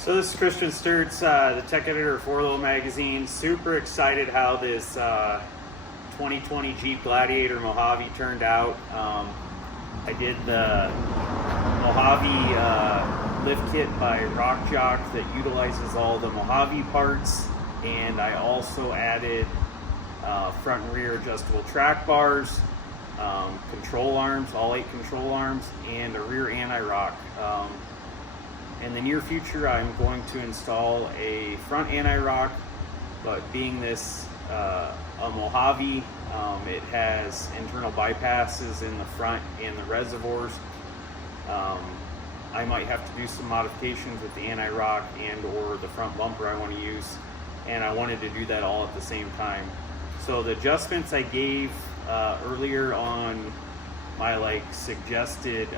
So this is Christian Sturtz, the tech editor of 4 Little Magazine. Super excited how this 2020 Jeep Gladiator Mojave turned out. I did the Mojave lift kit by Rock Jock that utilizes all the Mojave parts, and I also added front and rear adjustable track bars, control arms, all 8 control arms, and a rear anti-rock. In the near future, I'm going to install a front anti-rock, but being this a Mojave, it has internal bypasses in the front and the reservoirs. I might have to do some modifications with the anti-rock and or the front bumper I want to use, and I wanted to do that all at the same time. So the adjustments I gave earlier on my suggested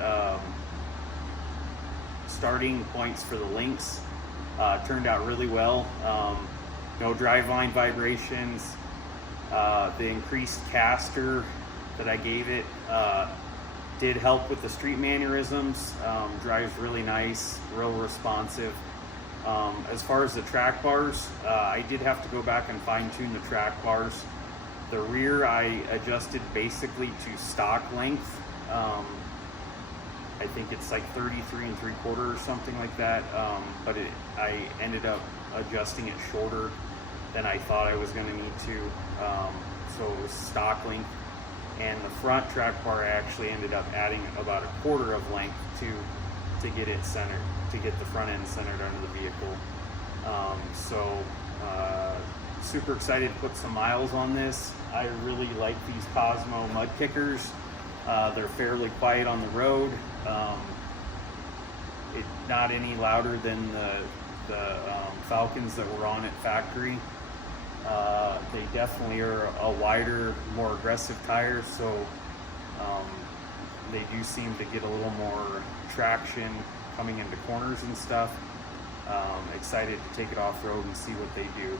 starting points for the links turned out really well. No driveline vibrations. The increased caster that I gave it did help with the street mannerisms. Drives really nice, real responsive. As far as the track bars, I did have to go back and fine tune the track bars. The rear I adjusted basically to stock length. I think it's like 33 3/4 or something like that, but I ended up adjusting it shorter than I thought I was going to need to, so it was stock length. And the front track bar I actually ended up adding about 1/4 of length to get it centered, to get the front end centered under the vehicle. Super excited to put some miles on this. I really like these Cosmo mud kickers. They're fairly quiet on the road. Not any louder than the Falcons that were on at factory. They definitely are a wider, more aggressive tire, so they do seem to get a little more traction coming into corners and stuff. Excited to take it off road and see what they do.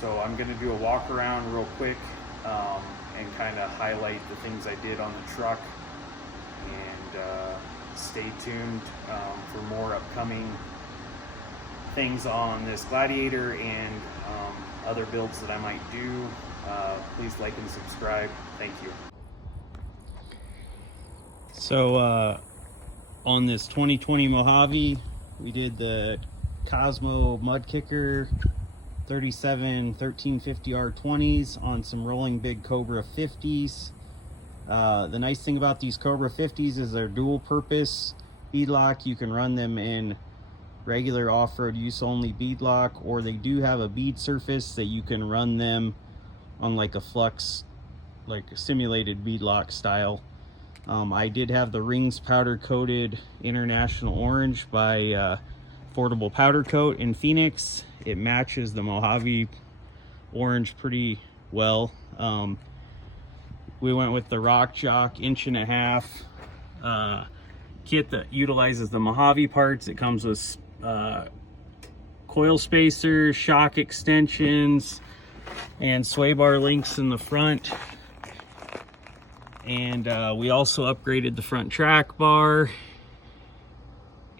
So I'm going to do a walk around real quick and kind of highlight the things I did on the truck, and stay tuned for more upcoming things on this Gladiator and other builds that I might do. Please like and subscribe. Thank you. So on this 2020 Mojave, we did the Cosmo mud kicker 37 1350 R20s on some rolling big Cobra 50s. The nice thing about these Cobra 50s is they're dual purpose beadlock. You can run them in regular off-road use only beadlock, or they do have a bead surface that you can run them on like a flux, like a simulated beadlock style. I did have the rings powder coated International Orange by Affordable Powder Coat in Phoenix. It matches the Mojave orange pretty well. We went with the Rock Jock 1.5" kit that utilizes the Mojave parts. It comes with coil spacers, shock extensions, and sway bar links in the front. And we also upgraded the front track bar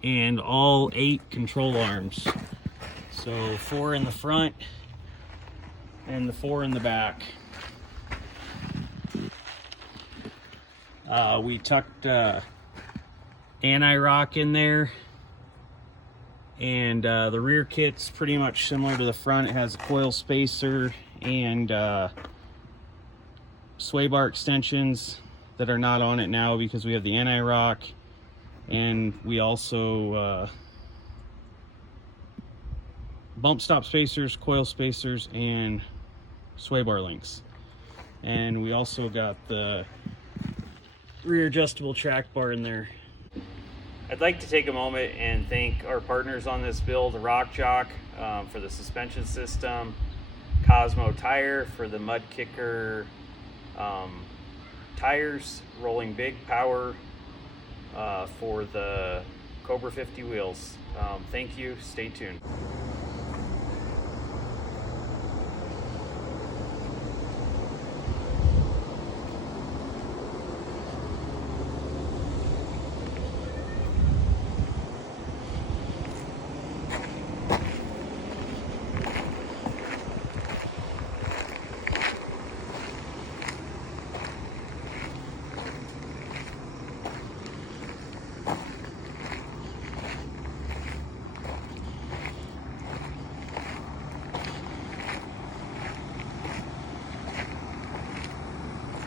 and all 8 control arms. So 4 in the front and the 4 in the back. We tucked anti-rock in there, and the rear kit's pretty much similar to the front. It has a coil spacer and sway bar extensions that are not on it now because we have the anti-rock, and we also bump stop spacers, coil spacers, and sway bar links. And we also got the rear adjustable track bar in there. I'd like to take a moment and thank our partners on this build, Rock Jock for the suspension system, Cosmo Tire for the mud kicker tires, Rolling Big Power for the Cobra 50 wheels. Thank you. Stay tuned.